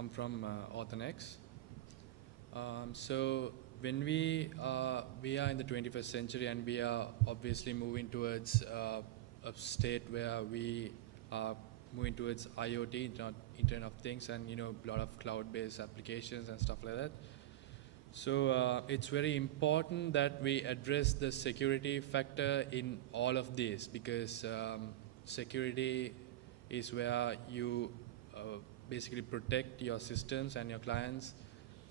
I'm from Authanex. So when we are in the 21st century, and we are obviously moving towards a state where we are moving towards IoT, Internet of Things, and a lot of cloud-based applications and stuff like that. So it's very important that we address the security factor in all of this, because security is where you basically protect your systems and your clients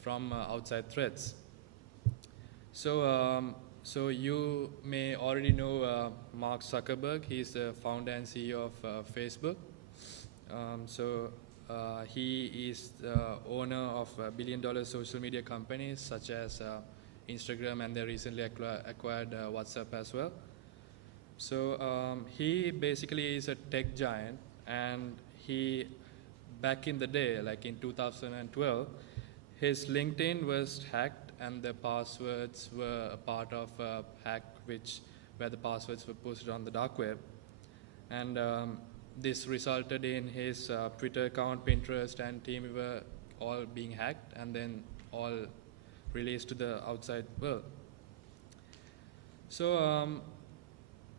from outside threats. So you may already know Mark Zuckerberg. He's the founder and CEO of Facebook. He is the owner of billion-dollar social media companies such as Instagram, and they recently acquired WhatsApp as well. So he basically is a tech giant, and he, back in the day, like in 2012, his LinkedIn was hacked, and the passwords were a part of a hack where the passwords were posted on the dark web. And this resulted in his Twitter account, Pinterest, and Teamweaver all being hacked and then all released to the outside world. So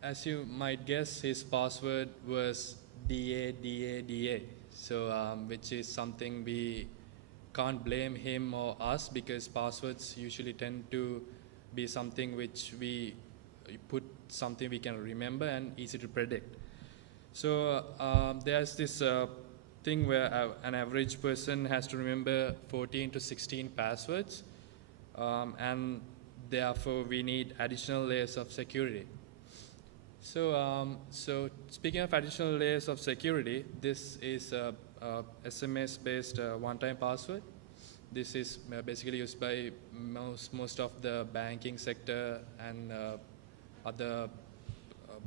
as you might guess, his password was DA. So which is something we can't blame him or us, because passwords usually tend to be something which we put something we can remember and easy to predict. So there's this thing where an average person has to remember 14 to 16 passwords, and therefore we need additional layers of security. So speaking of additional layers of security, this is a SMS-based one-time password. This is basically used by most of the banking sector and other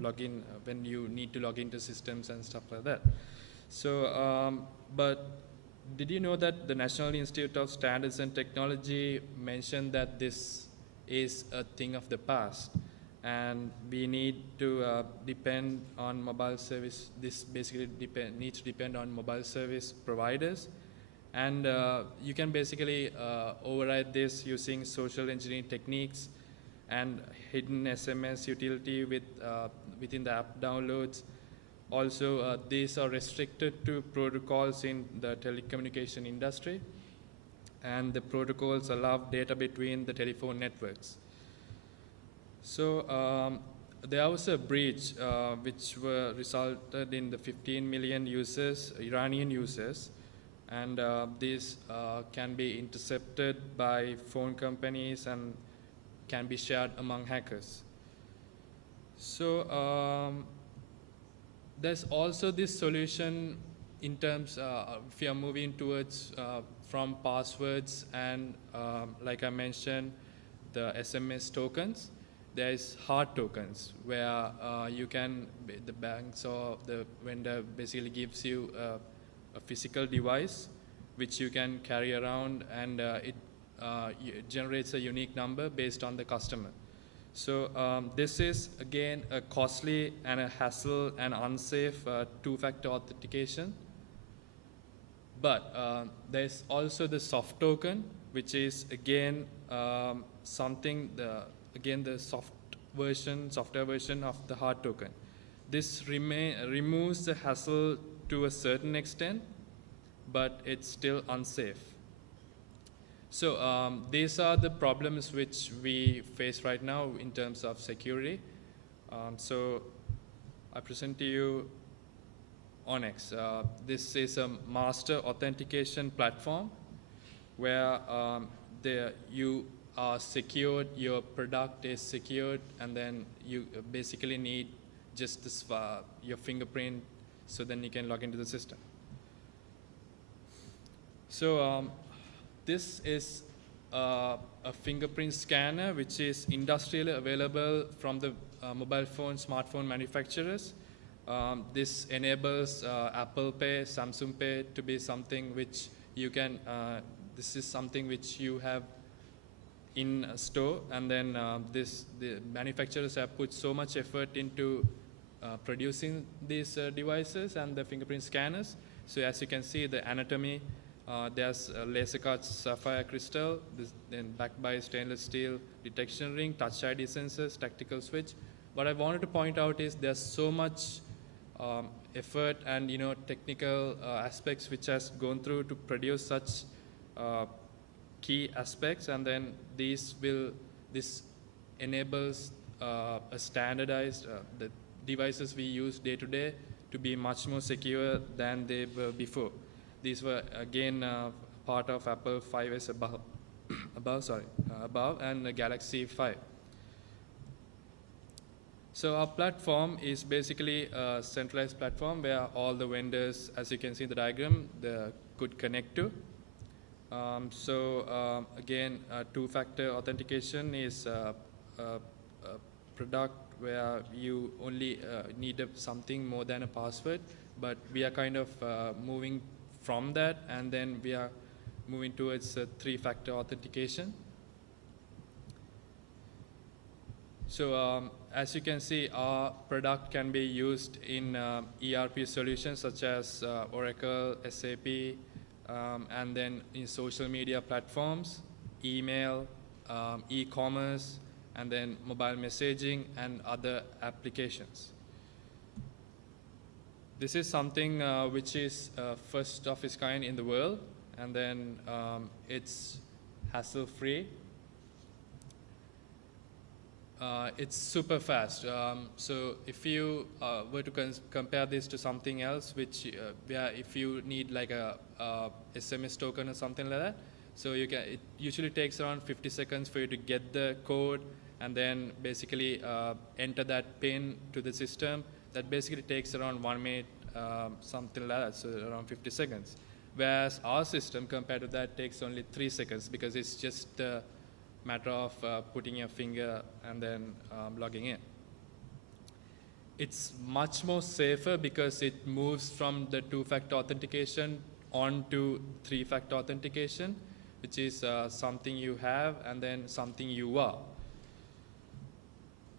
login when you need to log into systems and stuff like that. So, but did you know that the National Institute of Standards and Technology mentioned that this is a thing of the past, and we need to depend on mobile service. This basically needs to depend on mobile service providers, and you can basically override this using social engineering techniques and hidden SMS utility within the app downloads. Also, these are restricted to protocols in the telecommunication industry, and the protocols allow data between the telephone networks. So there was a breach which resulted in the 15 million users, Iranian users, and these can be intercepted by phone companies and can be shared among hackers. So there's also this solution in terms if you are moving towards from passwords and like I mentioned, the SMS tokens. There is hard tokens where you can, the banks or the vendor basically gives you a physical device which you can carry around, and it generates a unique number based on the customer. So this is again a costly and a hassle and unsafe two-factor authentication. But there's also the soft token, which is again something the software version of the hard token. This removes the hassle to a certain extent, but it's still unsafe. So these are the problems which we face right now in terms of security. So I present to you Aunex. This is a master authentication platform where you are secured, your product is secured, and then you basically need just this, your fingerprint, so then you can log into the system. So this is a fingerprint scanner which is industrially available from the mobile phone, smartphone manufacturers. This enables Apple Pay, Samsung Pay to be something which you can, this is something which you have in a store, and then the manufacturers have put so much effort into producing these devices and the fingerprint scanners. So as you can see, the anatomy There's a laser cut sapphire crystal, then backed by stainless steel detection ring, touch ID sensors, tactical switch. What I wanted to point out is there's so much effort and technical aspects which has gone through to produce such key aspects, and then this enables a standardized the devices we use day to day to be much more secure than they were before. These were again part of Apple 5S above and the Galaxy 5. So our platform is basically a centralized platform where all the vendors, as you can see in the diagram, could connect to. Again, two-factor authentication is a product where you only need something more than a password, but we are kind of moving from that, and then we are moving towards three-factor authentication. So as you can see, our product can be used in ERP solutions such as Oracle, SAP, and then in social media platforms, email, e-commerce, and then mobile messaging and other applications. This is something which is first of its kind in the world, and then it's hassle-free. It's super fast. So if you were to compare this to something else, which where if you need like a SMS token or something like that, so it usually takes around 50 seconds for you to get the code and then basically enter that PIN to the system. That basically takes around 1 minute, something like that, so around 50 seconds. Whereas our system, compared to that, takes only 3 seconds because it's just a matter of putting your finger and then logging in. It's much more safer because it moves from the two-factor authentication on to three-factor authentication, which is something you have and then something you are.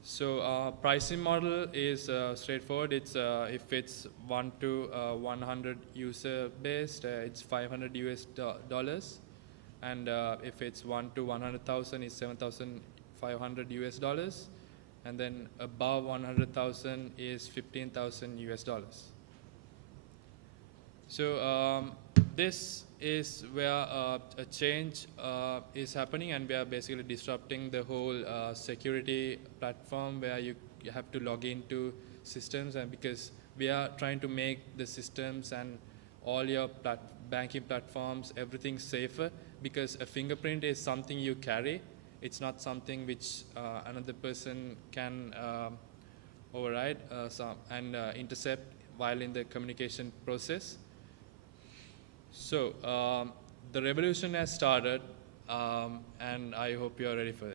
So pricing model is straightforward. It's if it's 1 to 100 user based, it's $500 and if it's 1 to 100,000, it's $7,500, and then above 100,000 is $15,000. So this is where a change is happening, and we are basically disrupting the whole security platform where you have to log into systems, and because we are trying to make the systems and all your banking platforms, everything safer, because a fingerprint is something you carry. It's not something which another person can override and intercept while in the communication process. So the revolution has started, and I hope you are ready for it.